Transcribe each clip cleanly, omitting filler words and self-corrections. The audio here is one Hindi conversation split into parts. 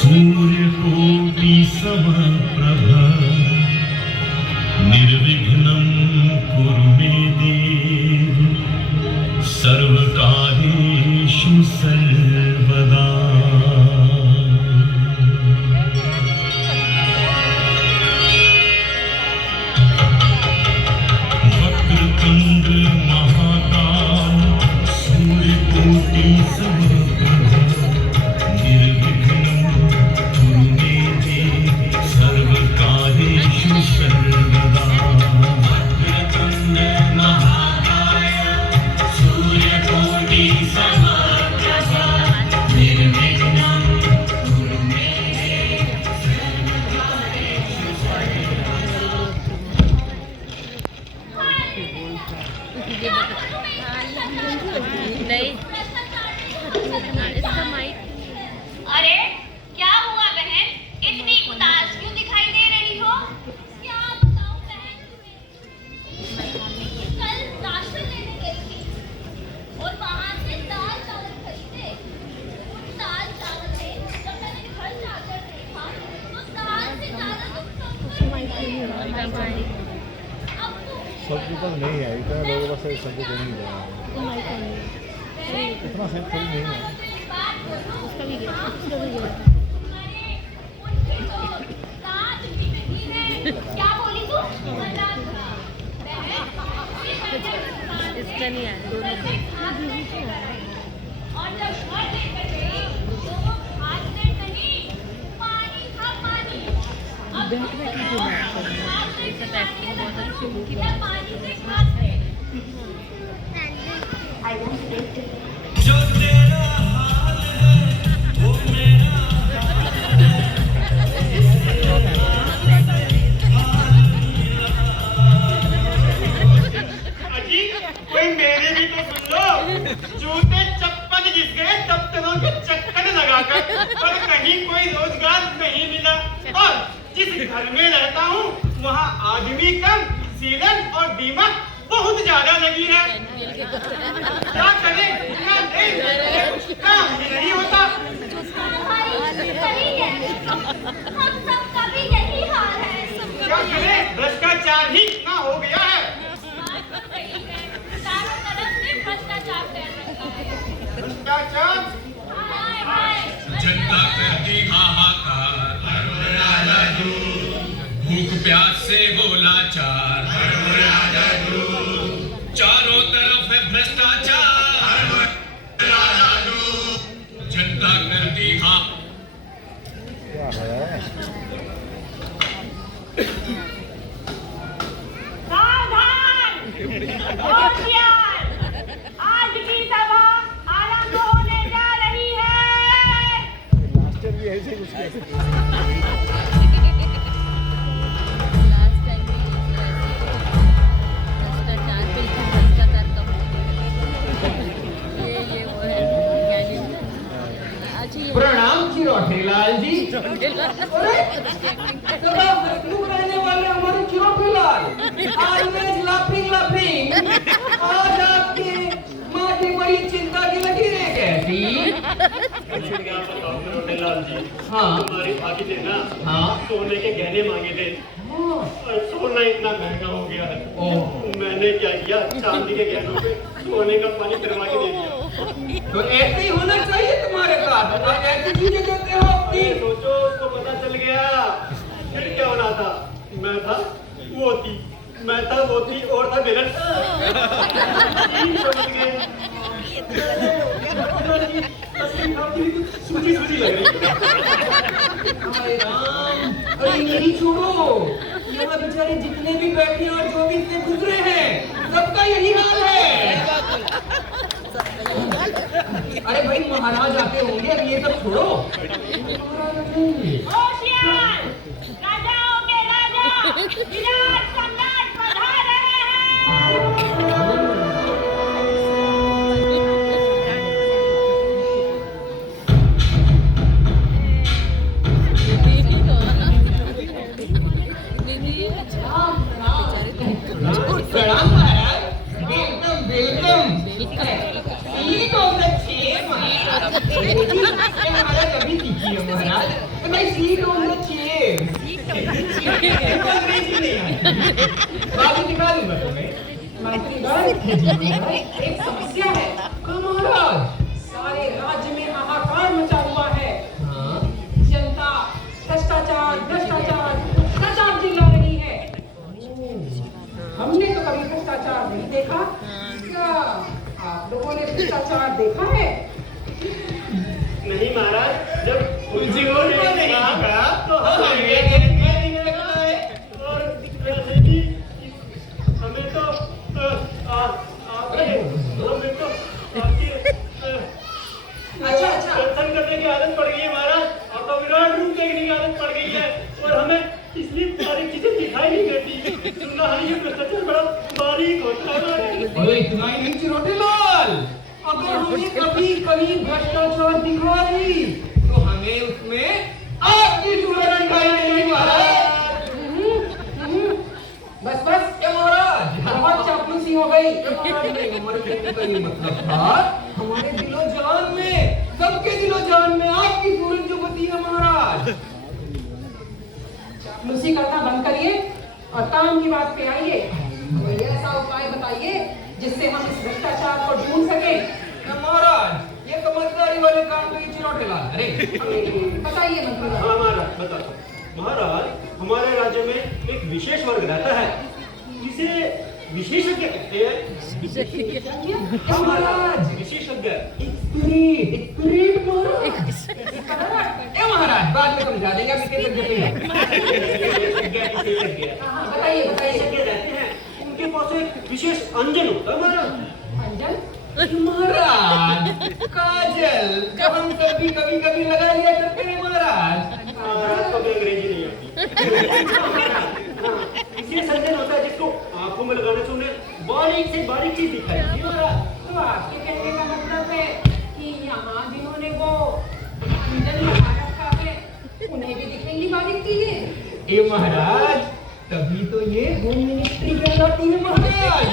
सूर्यकोटि समप्रभा निर्विघ्नं कुरु मे देव सर्वकार्येषु सर्वदा। वक्रतुंड महाकाल सूर्यकोटि समप्रभा निर्विघ्नं कुरु मे देव सर्वकार्येषु सर्वदा। वक्रतुंड महाकाय सूर्यकोटि समप्रभा निर्विघ्नं कुरु मे देव सर्वकार्येषु नहीं इसका माइक। अरे क्या हुआ बहन, इतनी उदास क्यों दिखाई दे रही हो? क्या बताऊं बहन तुम्हें, कल राशन लेने गई थी और वहां से दाल चावल खरीदे। दाल चावल में जब मैंने घर जाकर देखा तो दाल से ज्यादा तो अब तो सब्जी तो नहीं है, इतना लोगों का सही सब्जी तो नहीं है, इतना सही थोड़ी नहीं है। उसका भी गया, उसका भी गया। क्या बोली तू? इसका नहीं आया दोनों को। और जब घर लेकर गई तो वो हाथ में नहीं, पानी था पानी। अब बैठ बैठ के हाथ में इसका एक्टिंग बहुत अच्छी कि होगी। मैं पानी से खास है। जो तेरा हाल है वो मेरा अजी कोई मेरे भी तो सुन लो। जूते चप्पल घिस गए दफ्तरों के चक्कर लगाकर, पर कहीं कोई रोजगार नहीं मिला। और जिस घर में रहता हूँ वहाँ आदमी कम, सीलन और दीमक बहुत ज्यादा लगी है। क्या करें, काम ही नहीं होता। सही है, हम सबका भी यही हाल है। क्या करें, भ्रष्टाचार ही इतना हो गया है। चारों तरफ से भ्रष्टाचार फैल रखा है। भ्रष्टाचार हाय हाय। जनता करती हाहाकार, भूख प्यास से हो लाचार, चारों तरफ है भ्रष्टाचार, जनता करती हाँ। क्या है? सावधान! होशियार! आज की सभा आरंभ होने जा रही है। लास्ट ईयर भी ऐसे ही कुछ किया। लास्ट टाइम भी भ्रष्टाचार पे भ्रष्टाचार कम हो गया। ये वो है ज्ञानी। अच्छा ये प्रणाम चिरोठीलाल जी। रहने वाले हमारे चिरोठीलाल ऑलवेज लाफिंग लाफिंग। आज आपकी माँ की बड़ी चिंता की लकीरें कैसी? हाँ हमारी भाभी ने ना हाँ सोने के गहने मांगे थे और सोना इतना महंगा हो गया है। ओह, मैंने क्या किया, चांदी के गहनों पे सोने का पानी करवा के दे दिया। तो ऐसे ही होना चाहिए तुम्हारे साथ। आप ऐसी चीजें देते हो अपनी। सोचो उसको पता चल गया, फिर क्या होना था। मैं था वो थी, मैं था वो थी और था मेरा। समझ गए। सूची सूची लग रही है। हाय राम, अरे नहीं छोड़ो। यहाँ बेचारे जितने भी बैठे हैं और जो भी इससे गुजरे हैं, सबका यही हाल है। अरे भाई महाराज आते होंगे, अब ये सब छोड़ो। होशियार! राजाओं के राजा विराट सम्राट पधार रहे हैं। प्रणाम महाराज। Welcome welcome. ये तो अच्छे महाराज। महाराज अभी सीखिए महाराज। Can I sit on the chair? बाबू दिखा दूंगा तुम्हें। मंत्रीगण, एक समस्या है। महाराज, सारे राज्य में हाहाकार मचा हुआ है। जनता भ्रष्टाचार भ्रष्टाचार चिल्ला रही है। हमने तो कभी भ्रष्टाचार नहीं देखा। क्या आप लोगों ने भ्रष्टाचार देखा है? नहीं महाराज, जब तुलसी को नहीं कहा तो हमें लगता है। और वैसे भी हमें तो अच्छा दर्शन करने की आदत पड़ गई है महाराज, और तो विराट रूप देखने की आदत पड़ गई है, और हमें इसलिए सारी चीजें दिखाई नहीं देती। सुनना है ये भ्रष्टाचार बड़ा बारीक होता है। अरे इतना ही नहीं चिरोटे लाल, अगर हमें कभी भ्रष्टाचार दिखा दी तो हमें उसमें आपकी सूरत दिखाई देगी महाराज। बस ये महाराज बहुत चापलूसी हो गई। हमारे कहने का ये मतलब था, हमारे दिलो जान में, सबके दिलो जान में आपकी सूरत जो बती है महाराज। चापलूसी करना बंद करिए और काम की बात पे आइए। कोई ऐसा उपाय बताइए जिससे हम इस भ्रष्टाचार को ढूंढ सके। महाराज, ये समझदारी वाले काम तो ये चिरोटे लाल। अरे बताइए मंत्री। हाँ महाराज, बताता हूँ। महाराज, हमारे राज्य में एक विशेष वर्ग रहता है, जिसे विशेषज्ञ कहते हैं। महाराज, विशेषज्ञ एक्सपीरियंस महाराज, बाद में समझा देंगे। अभी बताइए। विशेषज्ञ रहते हैं, उनके पास एक विशेष अंजन होता है महाराज। अंजन? महाराज, काजल जब हम कभी लगा लिया करते हैं महाराज। आपको भी अंग्रेजी नहीं आती। विशेष अंजन होता है जिसको आंखों में लगाने से उन्हें बारीक से बारीक चीज दिखाई देती है महाराज। तो आपके कहने का मतलब है कि यहाँ जिन्होंने वो अंजन लगा रखा है उन्हें भी दिखेंगी बारीक चीजें। ए महाराज, तभी तो ये होम मिनिस्ट्री कहलाती है महाराज।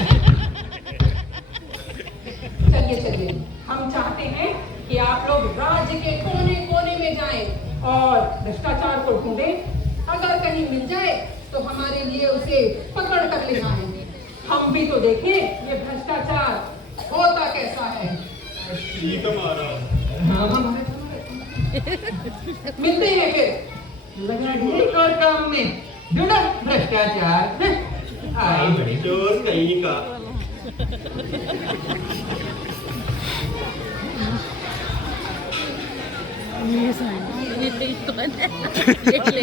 चलिए, हम चाहते हैं कि आप लोग राज्य के कोने कोने में जाएं और भ्रष्टाचार को ढूंढें। अगर कहीं मिल जाए तो हमारे लिए उसे पकड़ कर ले जाएं। हम भी तो देखें ये भ्रष्टाचार होता कैसा है। ठीक है महाराज। हाँ, मिलते हैं फिर। लगा एक और काम में ढूंढा भ्रष्टाचार। आए बड़े चोर कहीं का। ये तो है देख ले।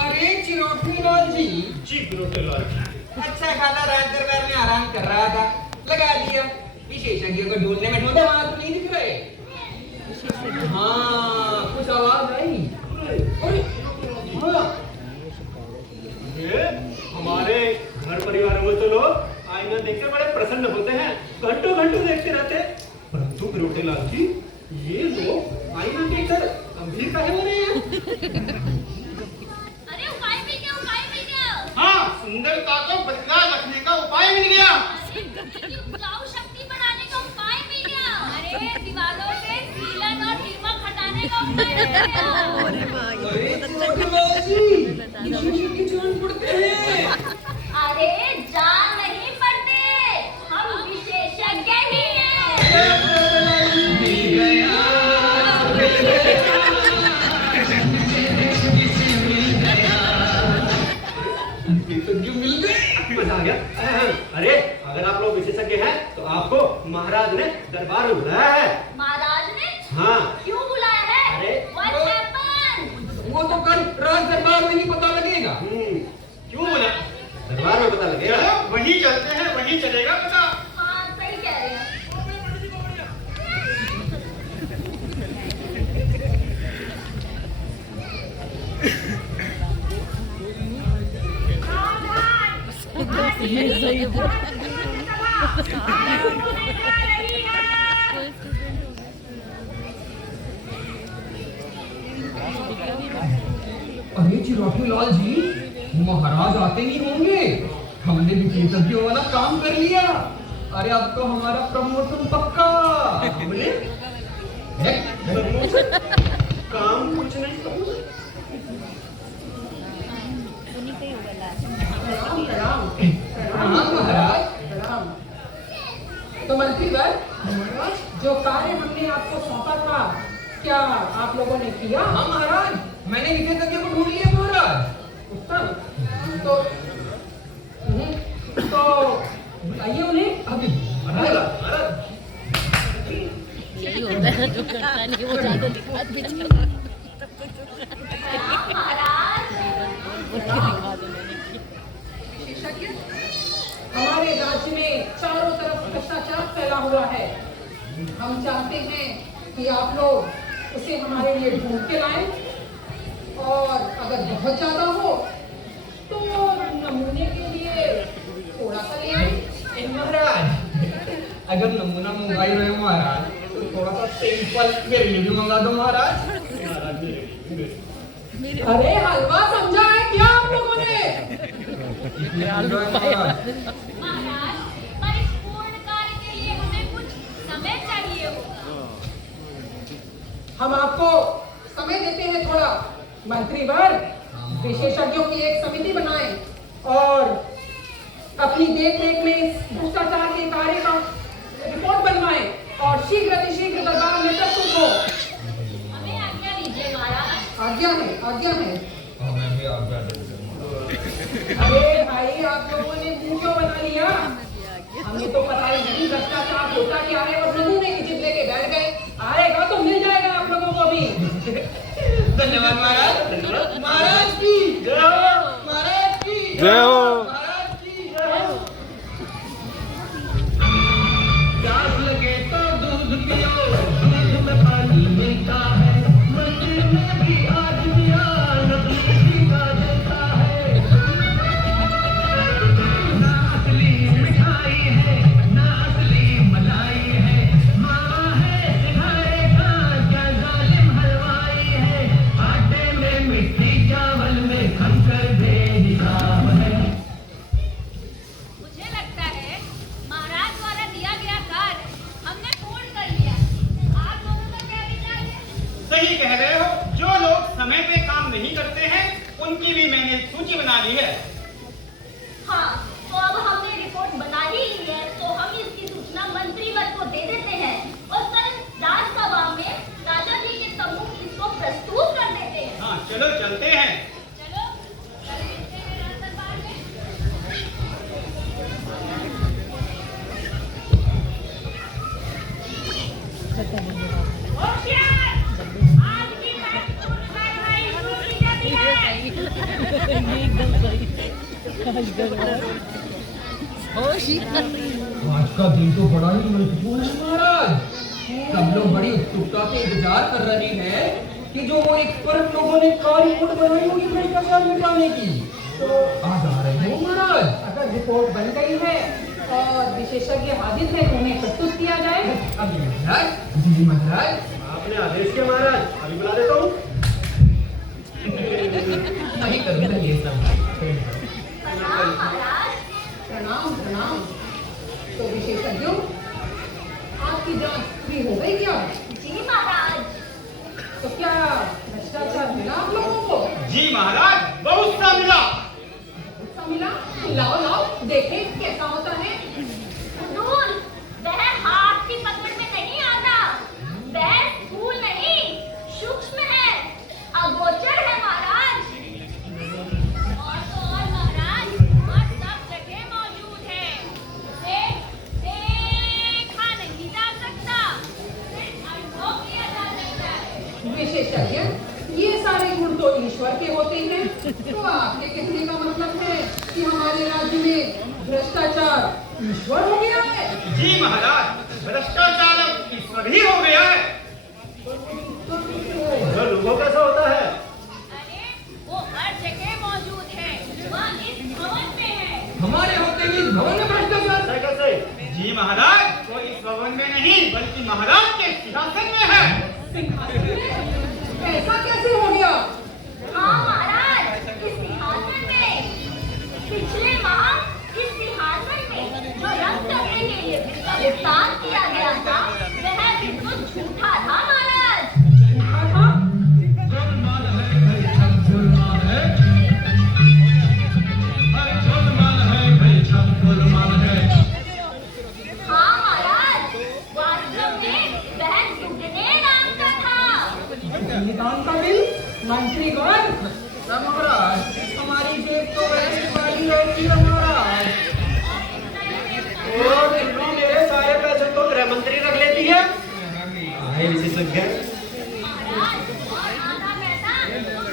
अरे चिरोटे लाल जी, चिरोटे लाल जी, अच्छा खासा रात दरबार में आराम कर रहा था, लगा लिया। विशेषज्ञ को ढूंढने में ढूंढा, वहां तो नहीं दिख रहे। हाँ, कुछ आवाज आई। अरे हाँ, ये हमारे घर परिवार में तो लोग आईना देखकर बड़े प्रसन्न होते हैं, घंटों देखते रहते हैं। परंतु चिरोटे लाल जी, ये लोग आईना देखकर गंभीर काहे हो रहे हैं? अरे उपाय मिल गया। हाँ, सुंदरता को बरकरार रखने का उपाय मिल गया। उपजाऊ शक्ति बढ़ाने का उपाय मिल गया। अरे दीवारों पे सीलन और दीमक हटाने का उपाय मिल गया। अरे चिरोटे लाल जी, विशेषज्ञ जान पड़ते हैं। अरे जान नहीं पड़ते, हम विशेषज्ञ ही हैं। मजा आ गया। अरे अगर आप लोग विशेषज्ञ हैं तो आपको महाराज ने दरबार में बुलाया है। महाराज ने? हाँ। क्यों बुलाया है? अरे What happened? वो तो कल राज दरबार में ही पता लगेगा। क्यों बोला? दरबार में पता लगेगा। वहीं चलते हैं, वहीं चलेगा पता। हाँ, सही कह रहे हैं। आरंभ होने जा रही है। अरे चिराटू लाल जी, महाराज आते ही होंगे। हमने विशेषज्ञों वाला काम कर लिया। अरे अब तो हमारा प्रमोशन पक्का। हमने काम कुछ नहीं समझ। प्रणाम प्रणाम प्रणाम महाराज। प्रणाम। तो मंत्रीवर, जो कार्य हमने आपको सौंपा था, क्या आप लोगों ने किया? हाँ महाराज, मैंने विशेषज्ञ को ढूंढ लिया महाराज। उत्तम। तो आइए उन्हें। अभी महाराज यही होता है जो करता नहीं वो ज्यादा दिखा बेचारा महाराज दिखा दो मैंने विशेषज्ञ, हमारे राज्य में चारों तरफ भ्रष्टाचार फैला हुआ है। हम चाहते हैं कि आप लोग उसे हमारे लिए ढूंढ के लाएं, और अगर बहुत ज्यादा हो तो नमूने के लिए थोड़ा सा ले आएं। महाराज, अगर नमूना मंगाई रहे हो महाराज, तो थोड़ा सा सैंपल मेरे लिए भी मंगा दो महाराज। अरे हलवा समझा है क्या आप लोगों ने? महाराज, पर इस पूर्ण कार्य के लिए हमें कुछ समय चाहिए होगा। हम आपको समय देते हैं थोड़ा। मंत्रीवर, विशेषज्ञों की एक समिति बनाएं और अपनी देखरेख में इस भ्रष्टाचार के कार्य का रिपोर्ट बनवाएं और शीघ्र अतिशीघ्र दरबार में प्रस्तुत हो। हमें आज्ञा दीजिए महाराज। आज्ञा है, आज्ञा है। मैं भी आज्ञा देता अरे भाई, आप लोगों ने मुंह क्यों बना लिया? हमें तो पता ही नहीं भ्रष्टाचार होता क्या है, और नमूने की जिद लेके बैठ गए। आएगा तो मिल जाएगा आप लोगों को भी। धन्यवाद महाराज। महाराज की जय हो। महाराज की जय हो। महाराज की जय हो। प्यास लगे तो दूध पियो, दूध में पानी मिलता है। मंदिर में भी आदमिया नकली पीता देता है। ना असली मिठाई है, ना असली मलाई है। मावा है सिखाए का क्या जालिम हलवाई है। आटे में मिट्टी, चावल में कंकर बेहिसाब है। मुझे लगता है महाराज द्वारा दिया गया कार्य हमने पूर्ण कर लिया। आप लोगों का क्या विचार है? सही कह रहे हो। जो लोग समय पे काम नहीं करते हैं, उनकी भी मैंने सूची बना ली है। हाँ, तो अब हमने रिपोर्ट बना ही ली है, तो हम इसकी सूचना मंत्रीवर को दे देते हैं और कल राज्यसभा में राजा जी के समूह इसको प्रस्तुत कर देते हैं। हाँ, चलो चलते हैं। चलो, कल मिलते हैं राज्यसभा में। होशियार! आज की महत्वपूर्ण कार्रवाई शुरू की जाती है। एकदम सही आज का दिन तो बड़ा ही महत्वपूर्ण है महाराज। सब लोग बड़ी उत्सुकता से इंतजार कर रहे हैं कि जो वो एक्सपर्ट लोगों ने कार रिपोर्ट बनाई होगी भ्रष्टाचार मिटाने की, तो आ जा रहे हो महाराज। अगर रिपोर्ट बन गई है और विशेषज्ञ हाजिर है तो उन्हें प्रस्तुत किया जाए। अभी महाराज, जी महाराज। आपने आदेश किया महाराज, अभी बुला देता हूँ। नहीं करूँगा ये सब। प्रणाम महाराज। प्रणाम प्रणाम। तो विशेषज्ञों, आपकी जांच पूरी हो गई क्या? जी महाराज। तो क्या भ्रष्टाचार मिला आप लोगों को? जी महाराज, बहुत सा मिला। ऐसा मिला? लाओ लाओ देखें कैसा होता है। हुजूर, वह हाथ की पकड़ में नहीं आता। वह स्थूल नहीं, सूक्ष्म है, अगोचर है महाराज। और तो और महाराज, वह सब जगह मौजूद है। उसे देखा नहीं जा सकता, सिर्फ अनुभव किया जा सकता है। विशेषज्ञ, ये सारे गुण तो ईश्वर के होते हैं। तो आपके कहने का मतलब है कि हमारे राज्य में भ्रष्टाचार ईश्वर हो गया है? जी महाराज, भ्रष्टाचार अब ईश्वर ही हो गया है। लोगों कैसा होता है? अरे, वो हर जगह मौजूद है। वह इस भवन में है। हमारे होते ही इस भवन में भ्रष्टाचार। कैसे? जी महाराज वो इस भवन में नहीं बल्कि महाराज के सिंहासन में है। ऐसा कैसे हो गया? हाँ महाराज, इस सिंहासन में पिछले माह इस सिंहासन में जो रंग करने के लिए जिसका भुगतान किया गया था वह बिल्कुल झूठा था महाराज। झूठा था? गोलमाल है भाई, सब गोलमाल है। अरे गोलमाल है भाई, सब गोलमाल है। हाँ महाराज, वास्तव में वह दुगने नाम का था। निदान का बिल मंत्रीगण। महाराज हमारी जेब तो वैसी वाली रहती है महाराज। और तुम मेरे सारे पैसे तो गृह मंत्री रख लेती है। आहे विशेषज्ञ। महाराज और आधा पैसा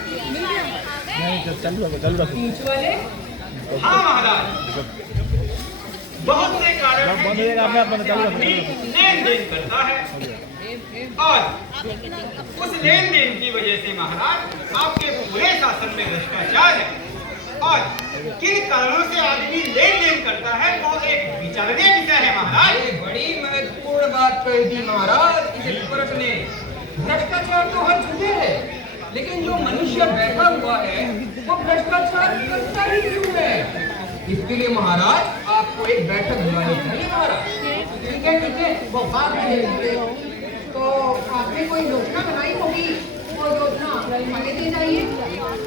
बीच वाले खा गए। नहीं चल रहा बीच वाले? हाँ महाराज, बहुत से कारण हैं बंद हो जिन जाएगा, अपने आप बंद कारण कर से लो। आदमी लेन देन करता है और उस लेन देन की वजह से महाराज आपके पूरे शासन में भ्रष्टाचार है। और किन कारणों से आदमी लेन देन करता है वो एक विचारणीय विषय है महाराज। ये बड़ी महत्वपूर्ण बात कही थी महाराज इस परख ने। भ्रष्टाचार तो हर जगह है, लेकिन जो मनुष्य बैठा हुआ है वो भ्रष्टाचार करता ही क्यों है? इसके लिए महाराज आपको एक बैठक बुलानी चाहिए महाराज। ठीक है, वो बात है। तो आपने कोई योजना बनाई होगी, वो योजना हमें दी जाइए।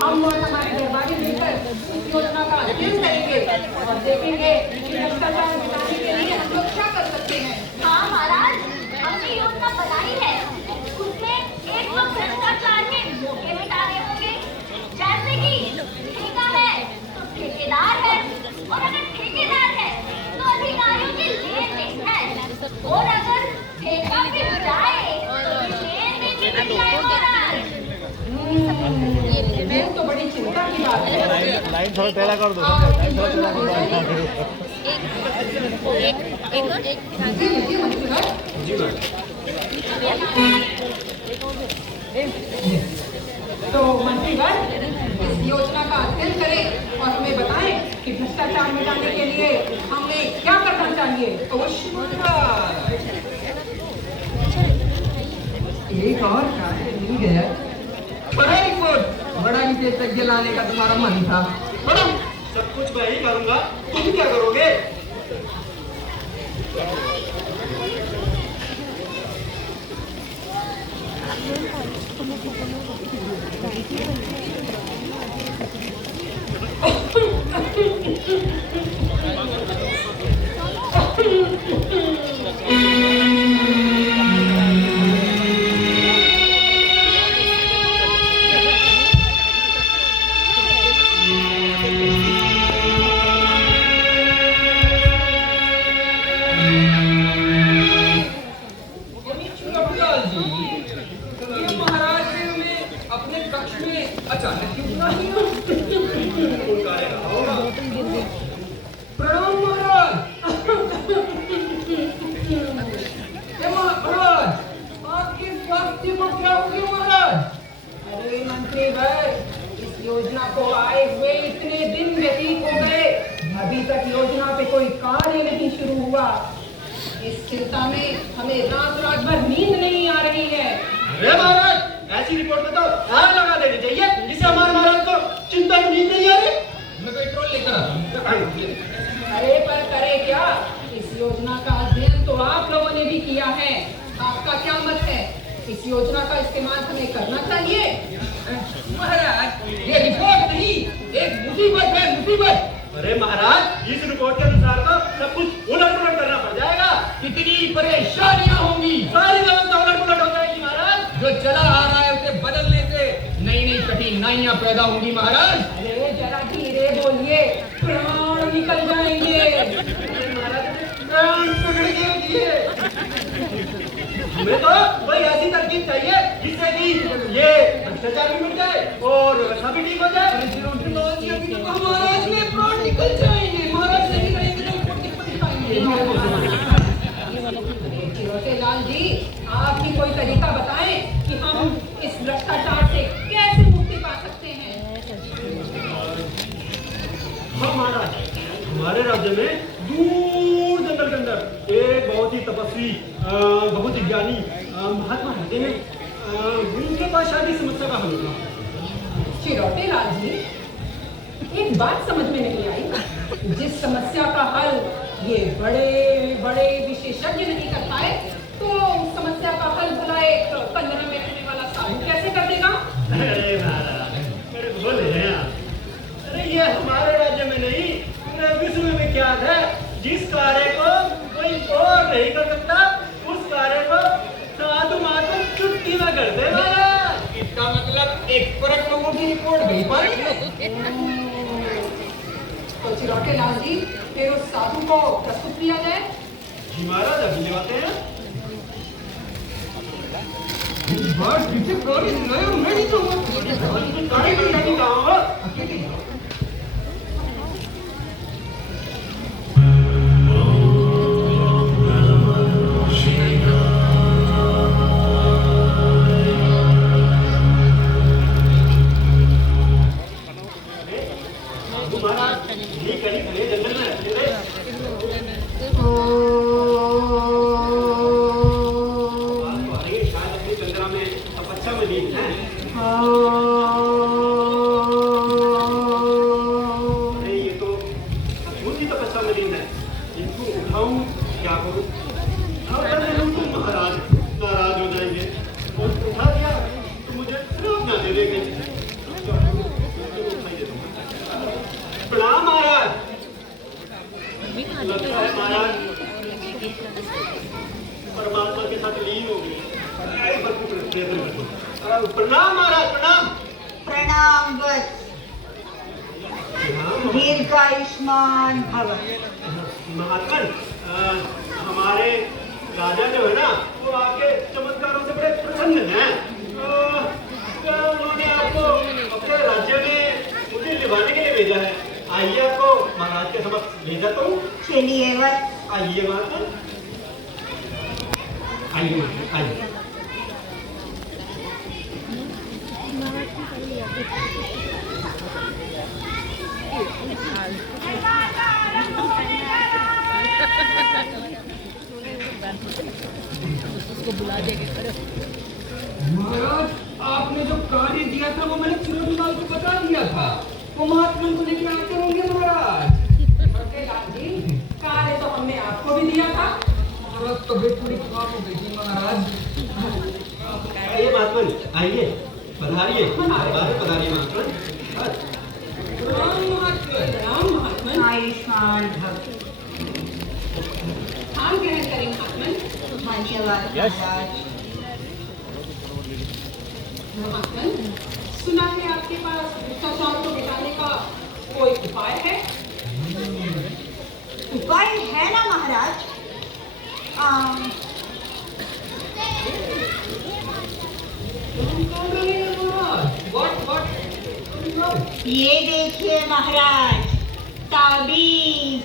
हम और हमारे दरबारी मिलकर उस योजना का अध्ययन करेंगे और देखेंगे कि भ्रष्टाचार मिटाने के लिए हम लोग क्या कर सकते हैं। हाँ महाराज, हमने योजना बनाई है। उसमें एक तो भ्रष्टाचार के मौके मिटाने होंगे, जैसे कि ठेका है तो ठेकेदार है, और अगर ठेकेदार है तो अधिकारियों की लेन देन है, और अगर ठेका मिल जाए तो लेन देन भी मिल जाए महाराज। ये तो बड़ी चिंता की बात है। लाइन थोड़ा टेढ़ा कर दो, लाइन थोड़ा टेढ़ा कर दो। लीजिए मंत्रीगण। तो मंत्रीगण इस योजना का अध्ययन करें और हमें बताएं कि भ्रष्टाचार मिटाने के लिए हमें क्या करना चाहिए। अवश्य महाराज। एक और कार्य मिल गया। बड़ा रिपोर्ट, बड़ा विशेषज्ञ लाने का तुम्हारा मन था। बड़ा सब कुछ मैं ही करूंगा, तुम क्या करोगे? प्रभुलाल जी, ये महाराज ने हमें अपने कक्ष में अचानक क्यों बुला लिया? प्रणाम महाराज। महाराज आपके स्वास्थ्य को क्या हो गया महाराज? अरे मंत्रीगण, इस योजना को आए हुए इतने दिन व्यतीत हो गए, अभी तक योजना पे कोई कार्य नहीं शुरू हुआ। इस चिंता में हमें रात रात भर नींद नहीं आ रही है। अरे महाराज, ऐसी रिपोर्ट में तो आग लगा देनी चाहिए जिससे हमारे महाराज को चिंता में नींद नहीं आ रही। मैं पेट्रोल लेकर आता हूँ। अरे पर करे क्या, इस योजना का अध्ययन तो आप लोगों ने भी किया है। आपका क्या मत है, इस योजना का इस्तेमाल हमें करना चाहिए? महाराज ये रिपोर्ट नहीं, एक मुसीबत है, मुसीबत। अरे महाराज, इस रिपोर्ट के अनुसार तो सब कुछ उलट पुलट करना पड़ जाएगा। कितनी परेशानियां होंगी, सारी व्यवस्था उलट पुलट हो जाएगी महाराज। जो चला आ रहा है उसे बदलने से नई नई कठिनाइयां पैदा होंगी महाराज। अरे जरा धीरे बोलिए, प्राण निकल जाएंगे। प्राण पकड़ के रखिए। हमें तो कोई ऐसी तरकीब चाहिए जिससे कि ये भ्रष्टाचार भी मिट जाए और व्यवस्था भी ठीक हो जाए। महाराज में प्राण निकल जाएंगे। महाराज नहीं रहेंगे तो ऊपर दिक्कत दिखाएंगे। लाल जी, आप ही कोई तरीका बताएं कि हम इस भ्रष्टाचार से कैसे मुक्ति पा सकते हैं। हाँ महाराज, हमारे राज्य में दूर जंगल के अंदर एक तपस्वी बहुत ही ज्ञानी महात्मा रहते हैं, उनके पास शादी समस्या का हल होगा। चिरौटे लाल जी, एक बात समझ में नहीं आई, जिस समस्या का हल ये बड़े बड़े विशेषज्ञ नहीं कर पाए, तो उस समस्या का हल भला एक कंदरा में रहने वाला साधु कैसे कर देगा? अरे महाराज, अरे बोले हैं आप। अरे ये हमारे राज्य में नहीं, पूरे विश्व में विख्यात है। जिस कार्य को कोई और नहीं कर सकता, उस कार्य को साधु महात्मा चुटकी में कर दे महाराज। इसका मतलब एक्सपर्ट लोगों की रिपोर्ट गई पर तो चिरौटे लाल जी, फिर उस साधु को प्रस्तुत किया जाए। जी महाराज, अभी लेवाते हैं। इस बार पीछे गाड़ी लाए मैं नहीं चाहूँगा। गाड़ी भी नहीं जाऊँगा। अकेले जाओ। महाराज, ये कहीं घने जंगल में रहते थे। शायद अपनी चंद्रा में तपस्या में लीन है। अरे ये तो अद्भुत ही तपस्या में लीन है। इनको उठाऊं क्या करूं? अगर मैं लूटूं महाराज नाराज हो जाएंगे, और उठा दिया तो मुझे श्राप ना दे देंगे। प्रणाम महाराज। लगता है महाराज परमात्मा के साथ लीन हो गई। प्रणाम महाराज, प्रणाम। प्रणाम वत्स, दीर्घायुष्मान भव। महात्मन, हमारे राजा जो है ना, वो आपके चमत्कारों से बड़े प्रसन्न हैं। उन्होंने आपको अपने राज्य में मुझे निभाने के लिए भेजा है। आइए, आपको महाराज के समक्ष ले जाता हूँ। चलिए वत्स। आइए महात्मन, आइए आइए। महाराज, आपने जो कार्य दिया था वो मैंने चिरौटे लाल को बता दिया था। वो महात्मा को लेकर आते होंगे महाराज। चिरौटे लाल जी, कार्य तो हमने आपको भी दिया था। महाराज तबीयत थोड़ी खराब हो गई थी महाराज। आइए महात्मन, आइए, पधारिए, पधारिए महात्मन। राम महात्मा। राम महात्मन। आयुष्मान भव। स्थान ग्रहण करें महात्मन। धन्यवाद महाराज। महात्मन, सुना है आपके पास भ्रष्टाचार को मिटाने का कोई उपाय है? उपाय है ना महाराज। ये देखिए महाराज, ताबीज,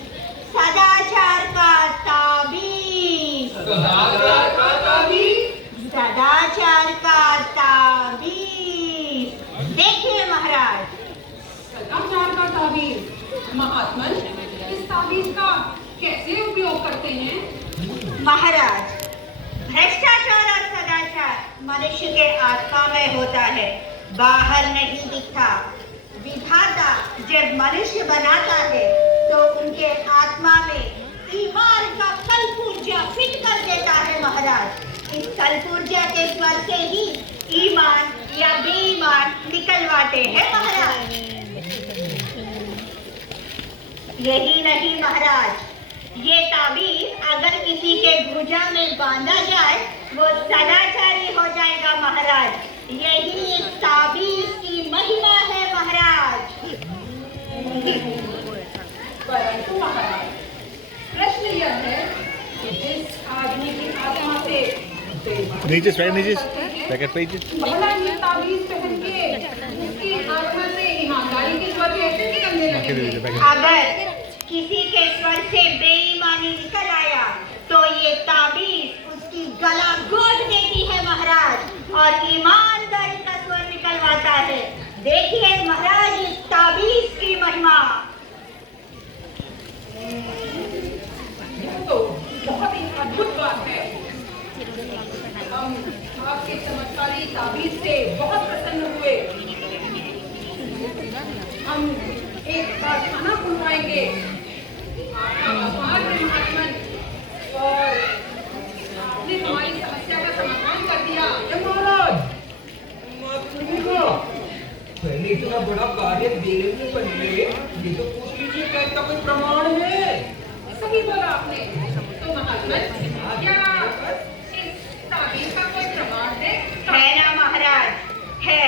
सदाचार का ताबीज। सदाचार का ताबीज। सदाचार का ताबीज। देखिए महाराज। सदाचार का ताबीज। महात्मन, इस ताबीज का कैसे उपयोग करते हैं? महाराज, भ्रष्टाचार और सदाचार मनुष्य के आत्मा में होता है, बाहर नहीं दिखता। विधाता जब मनुष्य बनाता है तो उनके आत्मा में ईमान का कल्पूर्जा फिट कर देता है महाराज। इस कल्पूर्जा के स्वर से ही ईमान या बेईमान निकलवाते हैं महाराज। यही नहीं महाराज, ये ताबीज अगर किसी के भुजा में बांधा जाए वो सदाचारी हो जाएगा महाराज। यही इस ताबीज की महिमा है महाराज। परंतु महाराज, प्रश्न यह है कि जिस आदमी की आत्मा से नीचे पैकेट पे भला ये ताबीज पहन के उसकी आत्मा से ईमानदारी के स्वर कैसे निकलने लगे? अगर किसी के स्वर से बेईमानी निकल आया तो ये ताबीज उसकी गला घोट देती है महाराज और ईमानदारी का स्वर निकलवाता है। देखिए महाराज इस ताबीज की महिमा। तो बहुत ही अद्भुत बात है। हम आपके चमत्कारी ताबीज से बहुत प्रसन्न हुए। हम एक कारखाना खुलवाएंगे। आपका आभार है महात्मन, और आपने हमारी समस्या का समाधान कर दिया। महाराज पहले इतना बड़ा कार्य देने से पहले ये तो पूछ लीजिए क्या इसका कोई प्रमाण है? सही बोला आपने। तो महात्मन, क्या इस ताबीज का कोई प्रमाण है? है ना महाराज, है।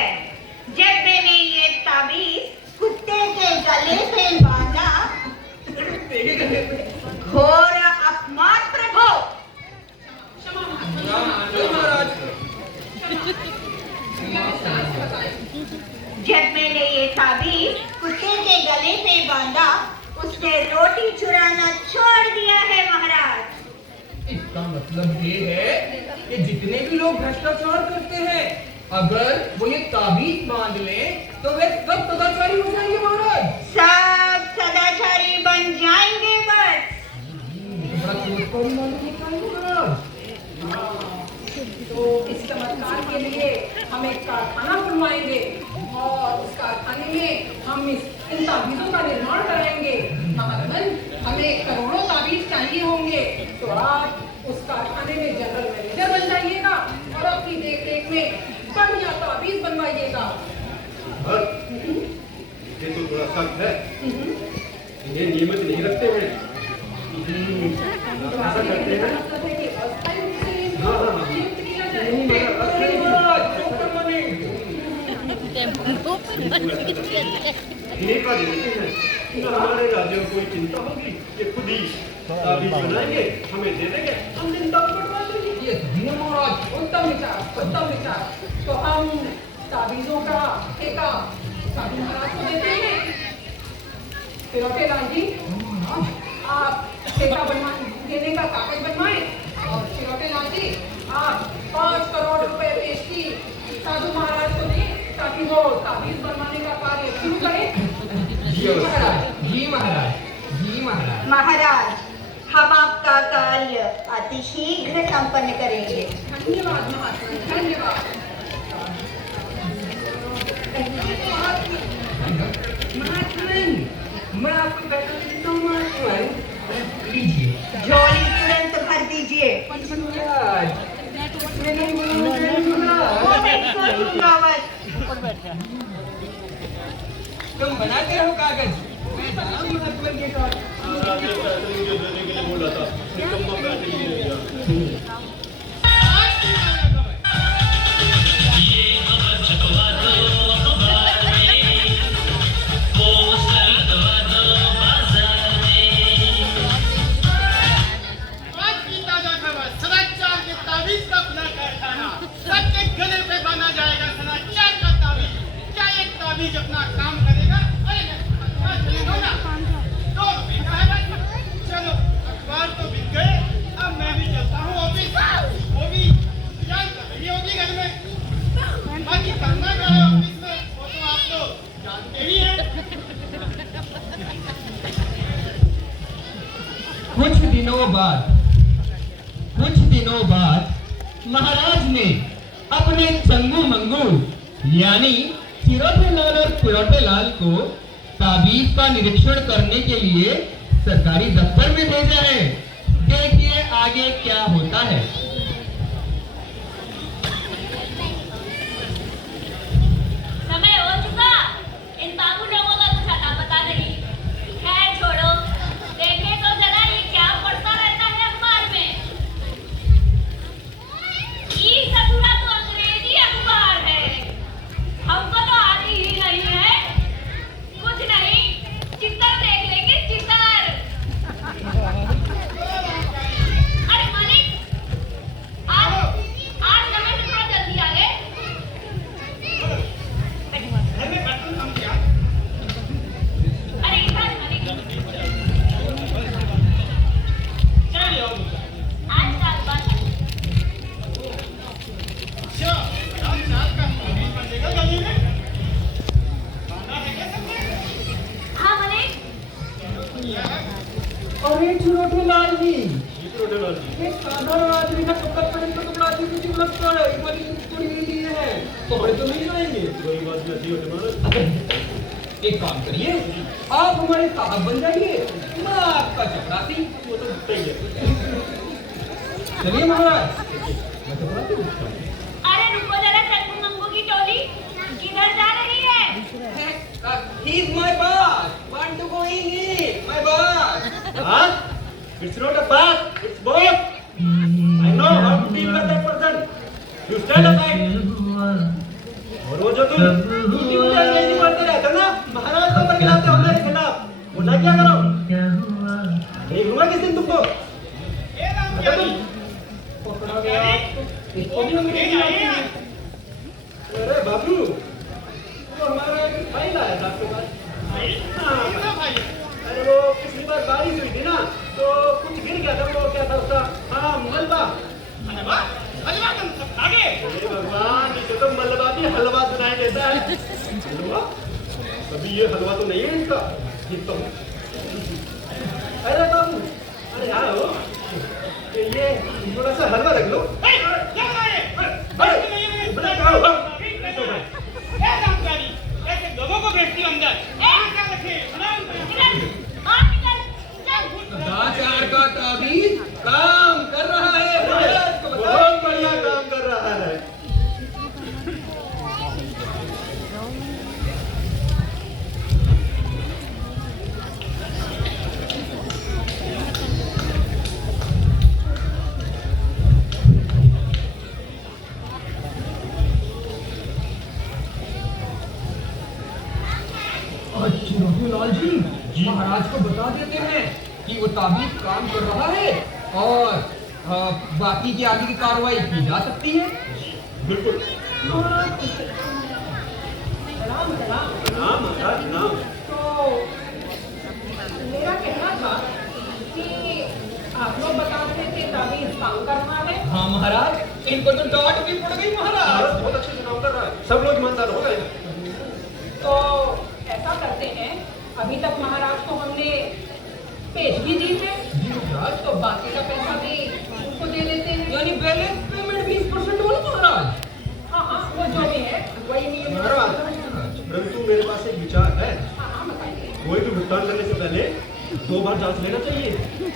जब मैंने ये ताबीज कुत्ते के गले पे बांधा, घोर अपमान प्रभु। क्षमा महात्मन, महाराज जब मैंने ये ताबीज कुत्ते के गले पे बांधा, उसने रोटी चुराना छोड़ दिया है महाराज। इसका मतलब ये है कि जितने भी लोग भ्रष्टाचार करते हैं, अगर वो ये ताबीज बांध लें तो वे सब सदाचारी हो जाएंगे महाराज। सब सदाचारी बन जाएंगे बस। बड़ा चमत्कारी मालूम होता है महाराज। तो इस चमत्कार के लिए हम एक कारखाना खुलवाएंगे, और उस कारखाने में हम इन ताबीजों का निर्माण कराएंगे। महात्मन, हमें करोड़ों ताबीज चाहिए होंगे, तो आप उस कारखाने में जनरल मैनेजर बन जाइएगा और अपनी देखरेख में बढ़िया ताबीज बनवाइएगा। ये तो थोड़ा सख्त है, इन्हें नियमित नहीं रखते हैं। ऐसा करते हैं। मतलब है कि अस्थायी रूप से इनको हाँ। नियुक्त किया जाए। इन्हीं का देते हैं। ना हमारे राजा को कोई चिंता होगी, ये खुद ही ताबीज बनाएंगे, हमें दे देंगे, हम दिन तक बनवा देंगे। ये सही है महाराज। उत्तम विचार, उत्तम विचार। तो हम ताबीजों का ठेका साधु महाराज को देते हैं। तिरोटे लाल जी, आप ठेका देने का कागज बनवाएं, और तिरोटे लाल जी, आप 5 करोड़ रुपए पेशगी साधु महाराज को दें, ताकि वो ताबीज बनवाने का कार्य शुरू करें। जी महाराज, जी महाराज, जी महाराज। महाराज, हम आपका कार्य अति शीघ्र संपन्न करेंगे। धन्यवाद महात्मा, धन्यवाद। महात्मन, मैं आपको बैठा देता हूँ महात्मन। लीजिए झोली तुरंत भर दीजिए। महाराज। वो मैं खोलूंगा बस। तुम बनाते रहो कागज, मैं जाऊँ महात्मन के साथ। बोला था अपना काम करेगा। अरे चलो ना, तो चलो, अखबार तो बिक गए, अब मैं भी चलता हूँ ऑफिस। वो भी जान कर रही होगी घर में, बाकी करना क्या है ऑफिस में, वो तो आप लोग जानते ही हैं। कुछ दिनों बाद महाराज ने अपने चंगू मंगू यानी चिरोटे लाल और पिरोटे लाल को ताबीज का निरीक्षण करने के लिए सरकारी दफ्तर में भेजा है। देखिए आगे क्या होता है। समय हो चुका, इन बाबू लोगों का कुछ अता पता नहीं। खैर छोड़ो, देखे तो जरा ये क्या पढ़ता रहता है अखबार में। ई ससुरा तो अंग्रेजी अखबार है, हमको तो आती ही नहीं है। कुछ नहीं, चित्तर देख लेंगे, चित्तर। अरे मालिक, बिना कपड़ा पहन कर कपड़ा आदमी कुछ लगता है वाली थोड़ी नहीं है तो हमें तो नहीं जाएंगे कोई बात नहीं हो तुम्हारा। एक काम करिए आप हमारे साहब बन जाइए मैं आपका चपरासी वो तो सही है। चलिए महाराज मैं चपरासी हूँ। अरे रुको जरा चंदू मंगू की टोली किधर जा रही है? He's my boss. Want to go in here? My boss. Huh? It's not a bath, it's both. I know how to deal with that person. You stand aside. और वो जो तुम झूठी मुझे अंग्रेजी बोलते रहते हो ना, महाराज को ऊपर गिराते हो हमारे खिलाफ, वो ना क्या करो? देख लूंगा किस दिन तुमको। ए राम अच्छा प्यारी, तुम पकड़ा गया। इसको भी अंग्रेजी आती है। अरे बाबू, वो हमारा एक भाई लाया था आपके पास। भाई हाँ। कितना भाई? अरे वो पिछली बार बारिश हुई थी ना, तो कुछ गिर गया था, वो क्या था उसका? हाँ, मलबा। हलवा हलवा तुम सब खा गए? अरे भगवान, इसे तो मलबा भी हलवा सुनाई देता है। हलवा? अभी ये हलवा तो नहीं है इनका। ये तो अरे बाबू, अरे यार हो, ये थोड़ा सा हलवा रख लो। ए, क्या हो रहा है? अरे, बड़ा क्या हुआ? ए राम प्यारी, ऐसे लोगों को भेजती हो अंदर। कहाँ क्या रखे? बनाओ निकल, बाहर निकल, चल। सदाचार का ताबीज काम कर रहा है महाराज को बताओ। बहुत बढ़िया काम कर रहा है। लाल जी महाराज को बता देते हैं कि वो ताबीज काम कर रहा है और बाकी की आगे की कार्रवाई की जा सकती है। बिल्कुल। राम राम नाम महाराज नाम। तो मेरा कहना था कि आप लोग बता रहे थे ताबीज काम कर रहा है। हाँ महाराज इनको तो डांट भी पड़ गई महाराज। बहुत अच्छे से काम कर रहा है, सब लोग ईमानदार हो गए। तो ऐसा करते हैं, अभी तक महाराज को हमने पेश भी दी है तो बाकी का पैसा भी उनको दे देते हैं। यानी बैलेंस पेमेंट 20% होगा महाराज। हाँ हाँ, वो जो भी है वही नियम है। महाराज, परंतु मेरे पास एक विचार है। हाँ हाँ, बताइए। कोई भी भुगतान करने से पहले 2 बार जांच लेना चाहिए।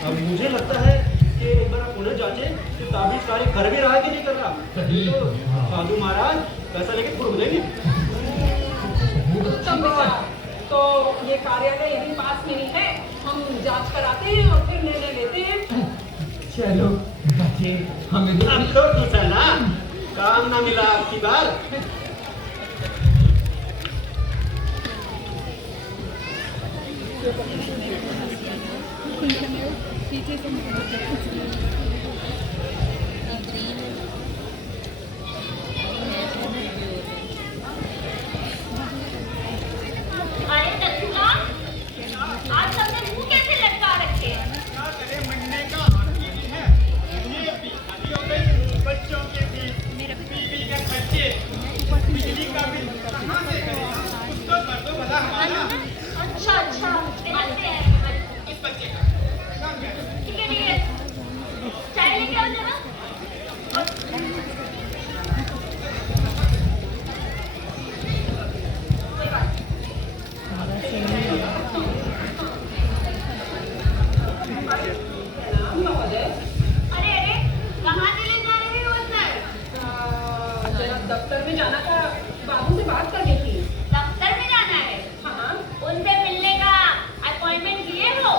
अब मुझे लगता है कि एक बार आप उन्हें जांचें कि ताबीज कार्य कर भी रहा है कि नहीं कर रहा। सही। तो साधु महाराज पैसा लेके पूरा हो जाएंगे। उत्तम विचार। तो ये कार्यालय यहीं पास में ही है, हम जांच कराते हैं और फिर निर्णय लेते हैं। चलो बच्चे हमें तो अब तो दूसरा ना काम ना मिला आपकी बार। अरे चंदूला, आज सबने मुंह कैसे लटका रखे हैं? क्या करे, महीने का आखिरी दिन है। ये भी खाली हो गई, बच्चों के फीस, बीवी के खर्चे, बिजली का बिल कहाँ से करेगा? कुछ तो कर दो भला हमारा। अच्छा अच्छा, निकलते हैं। इस बच्चे का काम क्या है? ठीक है, चाय लेके आओ जरा। कोई बात महोदय, अरे अरे, कहाँ चले जा रहे हो सर? जरा दफ्तर में जाना था, बाबू से बात करनी थी। दफ्तर में जाना है? हाँ हाँ। उनसे मिलने का अपॉइंटमेंट लिए हो?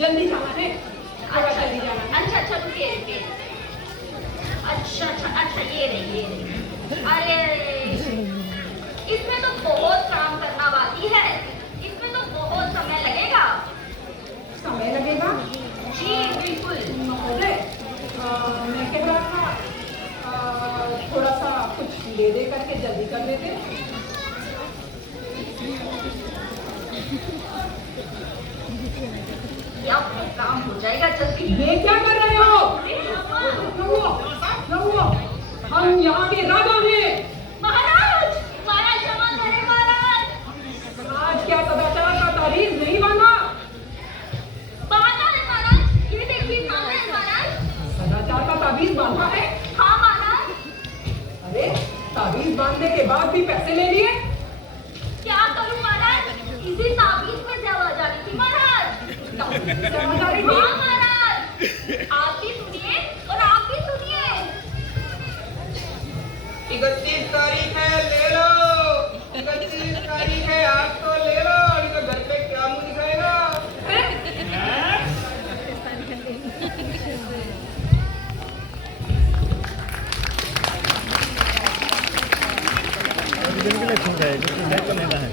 जल्दी जाना है, थोड़ा जल्दी जाना है। अच्छा अच्छा रुकिए रुकिए। अच्छा अच्छा अच्छा ये रही। अरे इसमें तो बहुत काम करना बाकी है, इसमें तो बहुत समय लगेगा। समय लगेगा? जी बिल्कुल। महोदय, मैं कह रहा था थोड़ा सा कुछ ले दे करके जल्दी कर लेते। या काम हो जाएगा जल्दी। ये क्या कर रहे हो? रहुओ, हम यहाँ के राजा हैं। महाराज महाराज क्षमा करें महाराज। आज क्या सदाचार का तारीफ नहीं बांधा? बांधा है महाराज, ये देखिए सामने है महाराज। सदाचार का ताबीज बांधा है? हाँ महाराज। अरे ताबीज बांधने के बाद भी पैसे ले लिए? क्या करूं महाराज, इसी ताबीज में जवा जानी थी महाराज। समझदारी थी? हाँ महाराज, आप भी सुनिए और आप भी सुनिए। 31 तारीख है, ले लो। 31 तारीख है, आज तो ले लो। नहीं तो घर पे क्या मुंह दिखाएगा? छूट है, कुछ नहीं तो लेना है।